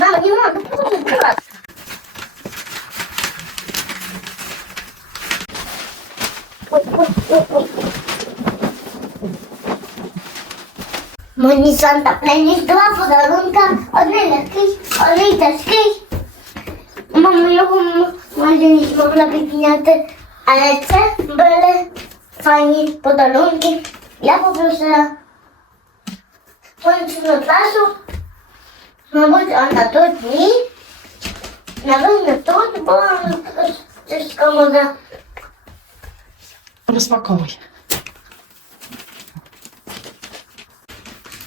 Mamo, nie mogę, kurwa. Mój są taplenik, dwa podarunka od najlepszych, od najlepszych. Mam mnogo marzyć, mam lepiej pieniądze, ale te były fajne podarunki. Ja poproszę końcu na plażu. Мабуть, вона тут ні. Напевно, тут була тяжка вода. Розпаковуй.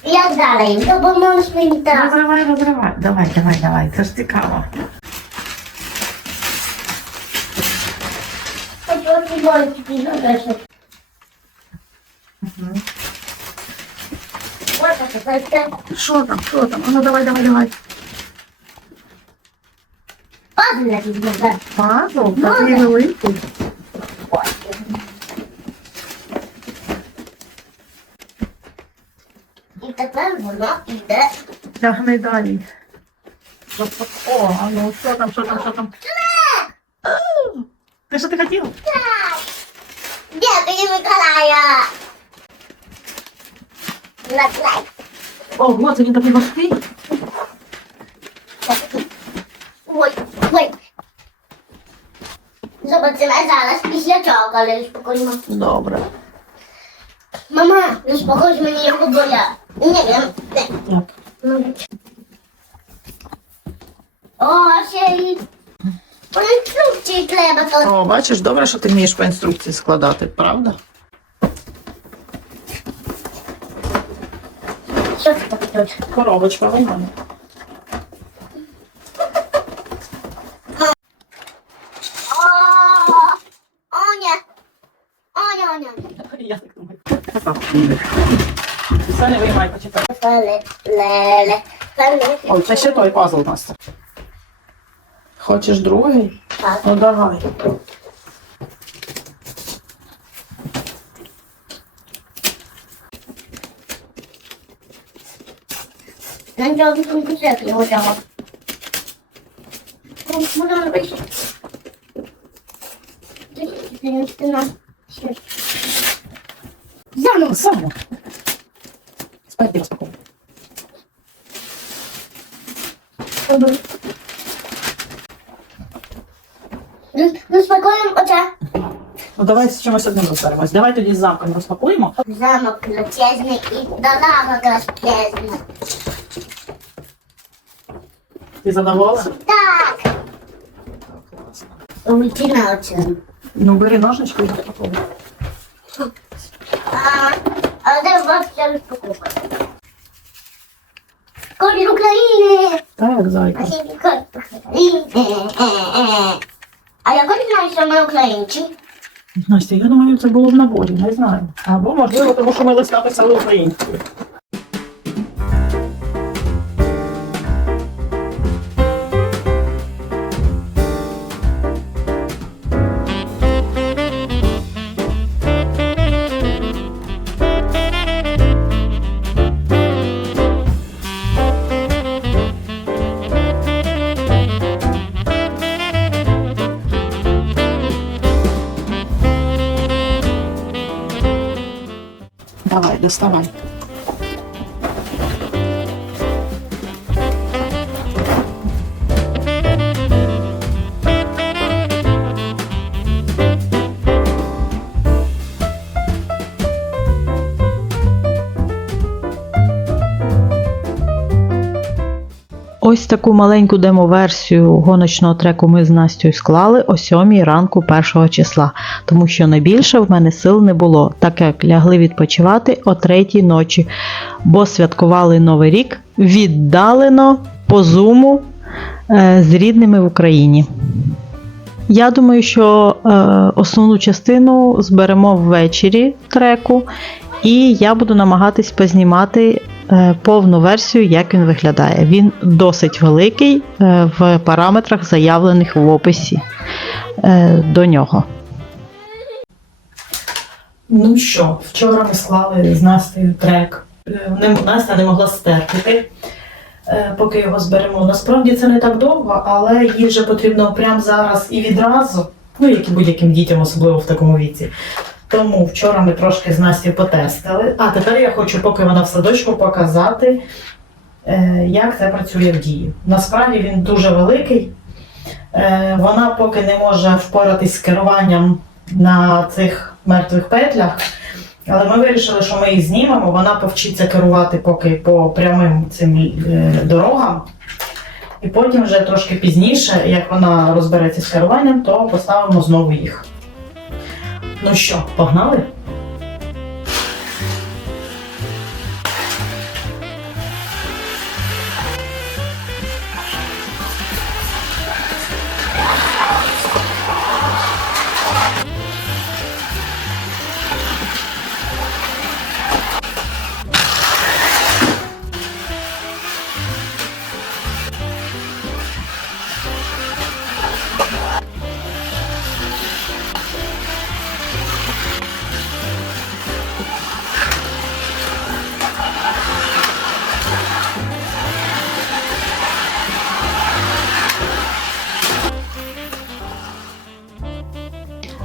Як далі? Допоможеш мені так. Розривай, розривай. Давай, давай, давай. Це ж цікаво. Хочу так. Що там, що там? А Ну давай, давай, давай. Пазля підготувати. Пазл, такий великий. І тепер воно йде. Тягни далі. О, а ну що там, що там, що там? Ти що ти хотіла? Дякую, Миколая. Наклей. Ого, це він такий важкий. Ой, ой. Zobaczymy zaraz після цього, коли успокоїмо. Добре. Мама, заспокойся мені його боля. Не wiem. Не. Так. Ну. О, ще й по інструкції треба то. О, бачиш, добре, що ти вмієш по інструкції складати, правда? Що це таке тут? Коробочка в мене. О, о. О, о. Я так думаю. Не виймай, леле. Ой, це ще той пазл у нас. Хочеш другий? Так. Ну давай. Нам треба тут конкурсет його треба. Можемо робити. Заново, заново. Спать розпаковуй. Розпакуємо оце. Ну давай з чимось одним розберемось. Давай тоді з замком розпакуємо. Замок величезний і додавок розп'язний. Ти задоволена? Так. Уйти на оце. Ну бери ножнички і розпаковуй. А, а де вас ця розпаковка? Колір України! Так, зайка. України. А я колір знаю, що ми українці. Настя, я думаю, це було в наборі, не знаю. Або можливо, тому що ми листа писали українською. Давай, доставай. Ось таку маленьку демо-версію гоночного треку ми з Настю склали о 7 ранку 1 числа, тому що на більше в мене сил не було, так як лягли відпочивати о 3 ночі, бо святкували Новий рік віддалено по зуму е, з рідними в Україні. Я думаю, що е, основну частину зберемо ввечері треку, і я буду намагатись познімати повну версію, як він виглядає. Він досить великий е, в параметрах, заявлених в описі е, до нього. Ну що, вчора ми склали з Настею трек. Е, Настя не могла стерпіти. е, поки його зберемо. Насправді це не так довго, але їй вже потрібно прямо зараз і відразу, ну як і будь-яким дітям, особливо в такому віці. Тому вчора ми трошки з Настю потестили. А тепер я хочу, поки вона в садочку, показати, е, як це працює в дії. Насправді він дуже великий. Е, Вона поки не може впоратись з керуванням на цих мертвих петлях. Але ми вирішили, що ми її знімемо. Вона повчиться керувати поки по прямим цим е, дорогам. І потім вже трошки пізніше, як вона розбереться з керуванням, то поставимо знову їх. Ну що, погнали?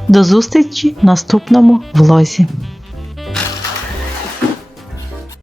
До зустрічі в наступному влозі.